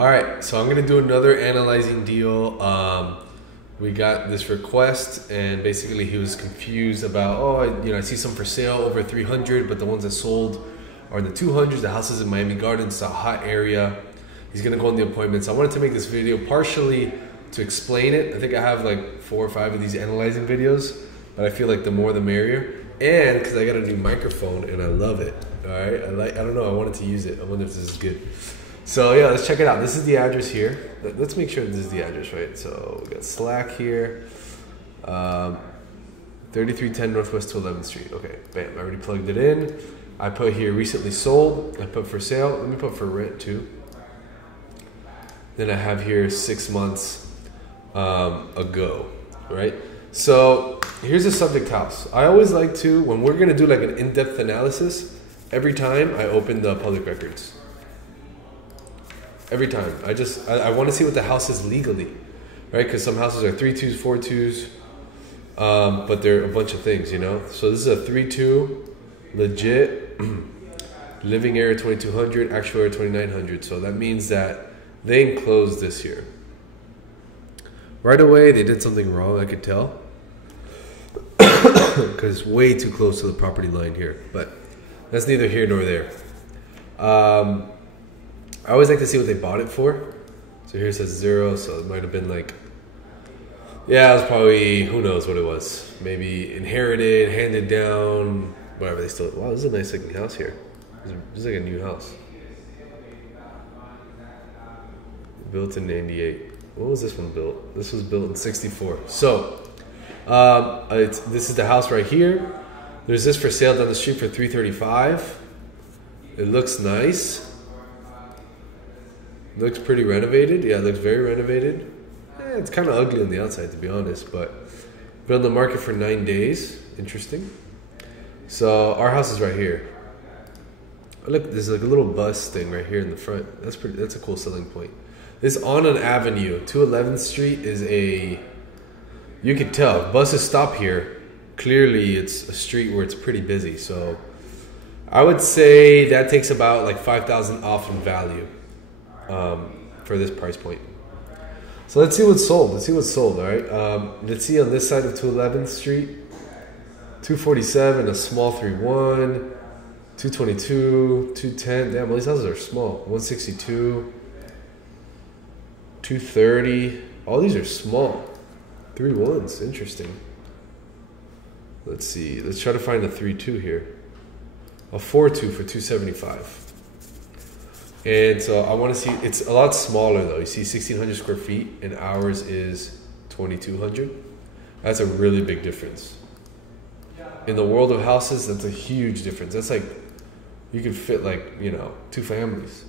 All right, so I'm gonna do another analyzing deal. We got this request, and basically he was confused about, I see some for sale over 300, but the ones that sold are in the 200s. The house is in Miami Gardens, it's a hot area. He's gonna go on the appointments. I wanted to make this video partially to explain it. I think I have like 4 or 5 of these analyzing videos, but I feel like the more the merrier. And because I got a new microphone and I love it. All right, I don't know, I wanted to use it. I wonder if this is good. So yeah, let's check it out. This is the address here. Let's make sure this is the address, right? So we got Slack here. 3310 Northwest 211th Street. Okay, bam, I already plugged it in. I put here recently sold. I put for sale. Let me put for rent too. Then I have here 6 months ago, right? So here's a subject house. I always like to, when we're gonna do like an in-depth analysis, every time I open the public records. Every time. I want to see what the house is legally, right? Because some houses are 3.2s, 4.2s, but they're a bunch of things, you know? So this is a 3.2, legit, living area 2200, actual area 2900. So that means that they enclosed this year. Right away, they did something wrong, I could tell. Because it's way too close to the property line here. But that's neither here nor there. I always like to see what they bought it for. So here it says 0, so it might have been like, yeah, it was probably, who knows what it was. Maybe inherited, handed down, whatever. They still, wow, this is a nice looking house here. This is like a new house. Built in 98. What was this one built? This was built in 64. So, this is the house right here. There's this for sale down the street for $335. It looks nice. Looks pretty renovated. Yeah, it looks very renovated. It's kind of ugly on the outside, to be honest, but been on the market for 9 days. Interesting. So our house is right here. Look, there's like a little bus thing right here in the front. That's a cool selling point. This on an avenue. 211th Street is you could tell if buses stop here. Clearly, it's a street where it's pretty busy. So I would say that takes about like $5,000 off in value. For this price point. So let's see what's sold. All right. Let's see on this side of 211th Street. 247, a small 3.1, 222, 210. Damn, all these houses are small. 162, 230. All these are small. 3.1s. Interesting. Let's see. Let's try to find a 3.2 here. A 4.2 for 275. And so I want to see, it's a lot smaller though. You see 1,600 square feet and ours is 2,200. That's a really big difference. In the world of houses, that's a huge difference. That's like, you could fit like, 2 families.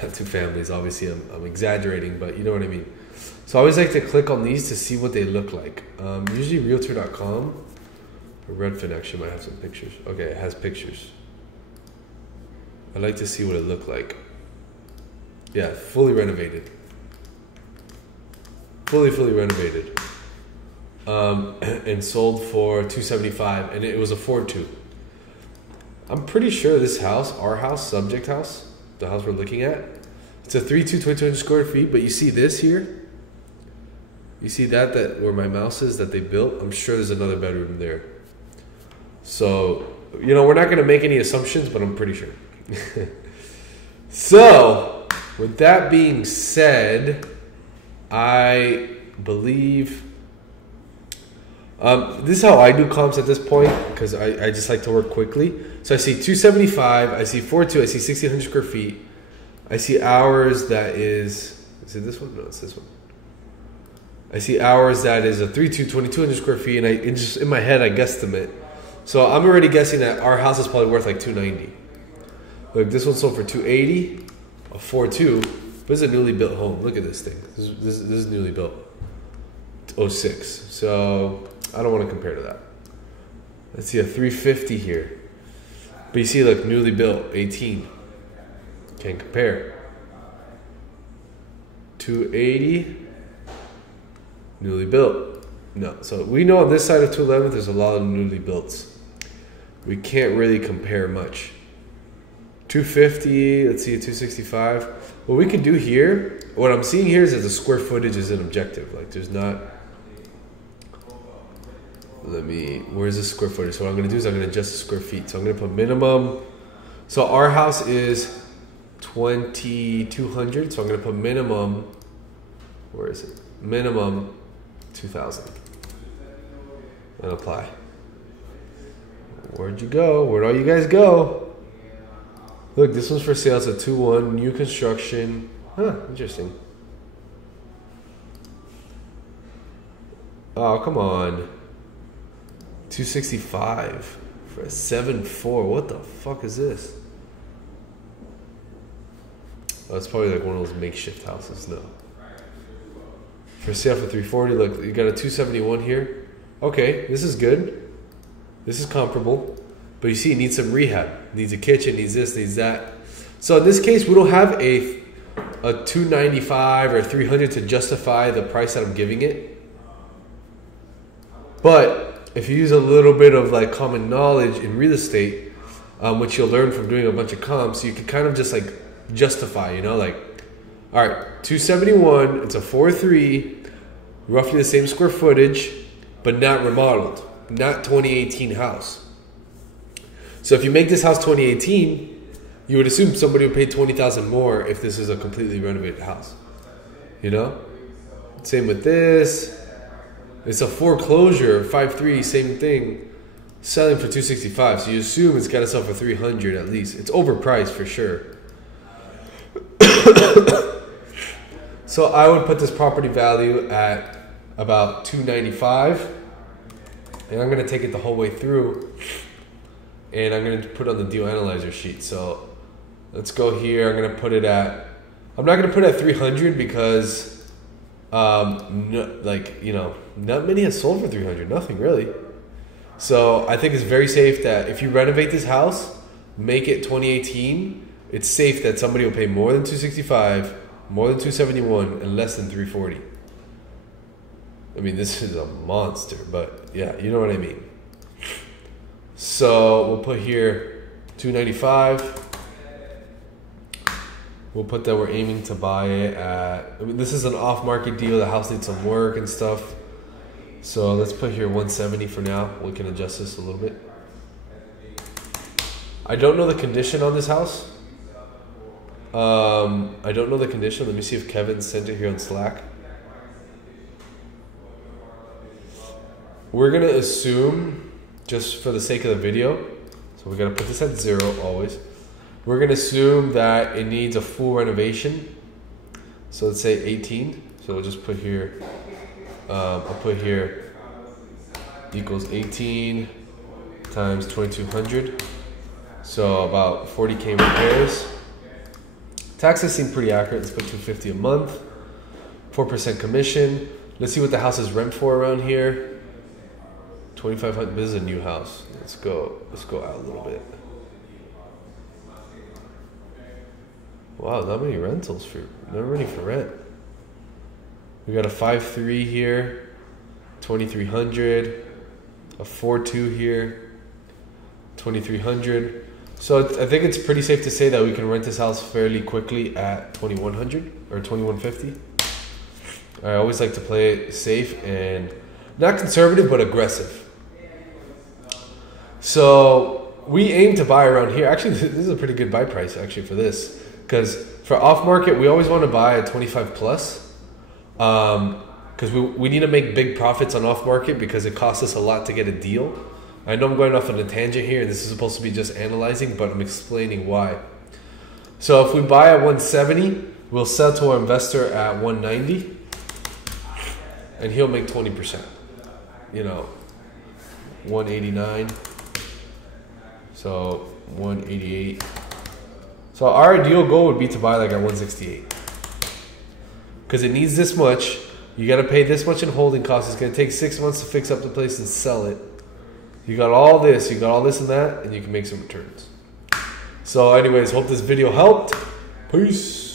Not 2 families, obviously I'm exaggerating, but you know what I mean. So I always like to click on these to see what they look like. Usually realtor.com, or Redfin actually might have some pictures. Okay, it has pictures. I'd like to see what it looked like. Yeah, fully renovated. Fully renovated. And sold for $275, and it was a 4.2. I'm pretty sure this house, our house, subject house, the house we're looking at, it's a 3.2, 2,200 square feet, but you see this here? You see that where my mouse is that they built? I'm sure there's another bedroom there. So, we're not going to make any assumptions, but I'm pretty sure. So, with that being said, I believe this is how I do comps at this point, because I just like to work quickly. So I see 275, I see 4.2, I see 1,600 square feet. I see ours that is it this one? No, it's this one. I see ours that is a 3.2, 2,200 square feet, and in my head I guesstimate. So I'm already guessing that our house is probably worth like 290. Look, this one sold for 280, a 4.2. But it's a newly built home. Look at this thing. This is newly built. 06. So I don't want to compare to that. Let's see a 350 here. But you see, look, newly built, 18. Can't compare. 280, newly built. No. So we know on this side of 211 there's a lot of newly builts. We can't really compare much. 250. Let's see, a 265. What we could do here, what I'm seeing here is that the square footage is an objective. Like there's not. Where's the square footage? So what I'm gonna do is I'm gonna adjust the square feet. So I'm gonna put minimum. So our house is 2,200. So I'm gonna put minimum. Where is it? Minimum 2,000. And apply. Where'd you go? Where'd all you guys go? Look, this one's for sale. It's a 2-1, new construction. Huh, interesting. Oh, come on. 265 for a 7.4. What the fuck is this? Oh, it's probably like one of those makeshift houses. No. For sale for 340. Look, you got a 271 here. Okay, this is good. This is comparable. But you see, it needs some rehab. It needs a kitchen, needs this, needs that. So in this case, we don't have a 295 or 300 to justify the price that I'm giving it. But if you use a little bit of like common knowledge in real estate, which you'll learn from doing a bunch of comps, you can kind of just like justify, you know, like, all right, 271, it's a 4.3, roughly the same square footage, but not remodeled, not 2018 house. So if you make this house 2018, you would assume somebody would pay $20,000 more if this is a completely renovated house. You know? Same with this. It's a foreclosure, 5.3, same thing, selling for 265. So you assume it's got to sell for 300 at least. It's overpriced for sure. So I would put this property value at about 295, and I'm going to take it the whole way through, and I'm going to put on the deal analyzer sheet. So let's go here. I'm going to put it at, I'm not going to put it at 300 because no, like, you know, not many have sold for 300, nothing really. So I think it's very safe that if you renovate this house, make it 2018, it's safe that somebody will pay more than 265, more than 271, and less than 340. I mean, this is a monster, but yeah, you know what I mean. So we'll put here 295. We'll put that we're aiming to buy it at, I mean, this is an off-market deal. The house needs some work and stuff. So let's put here 170 for now. We can adjust this a little bit. I don't know the condition on this house. I don't know the condition. Let me see if Kevin sent it here on Slack. We're going to assume, just for the sake of the video, so we got to put this at 0 always. We're going to assume that it needs a full renovation. So let's say 18. So we'll just put here, I'll put here equals 18 times 2200. So about 40K repairs. Taxes seem pretty accurate. Let's put $250 a month. 4% commission. Let's see what the house is rent for around here. 2,500. This is a new house. Let's go out a little bit. Wow, not many rentals for rent. We got a 5.3 here, 2,300, a 4.2 here, 2,300. So I think it's pretty safe to say that we can rent this house fairly quickly at 2,100 or 2,150. I always like to play it safe and not conservative, but aggressive. So we aim to buy around here. Actually, this is a pretty good buy price actually for this, because for off market, we always want to buy at 25 plus, because we need to make big profits on off market because it costs us a lot to get a deal. I know I'm going off on a tangent here, and this is supposed to be just analyzing, but I'm explaining why. So if we buy at 170, we'll sell to our investor at 190, and he'll make 20%. You know, 189. So 188. So our ideal goal would be to buy like at 168. Because it needs this much. You got to pay this much in holding costs. It's going to take 6 months to fix up the place and sell it. You got all this and that, and you can make some returns. So anyways, hope this video helped. Peace.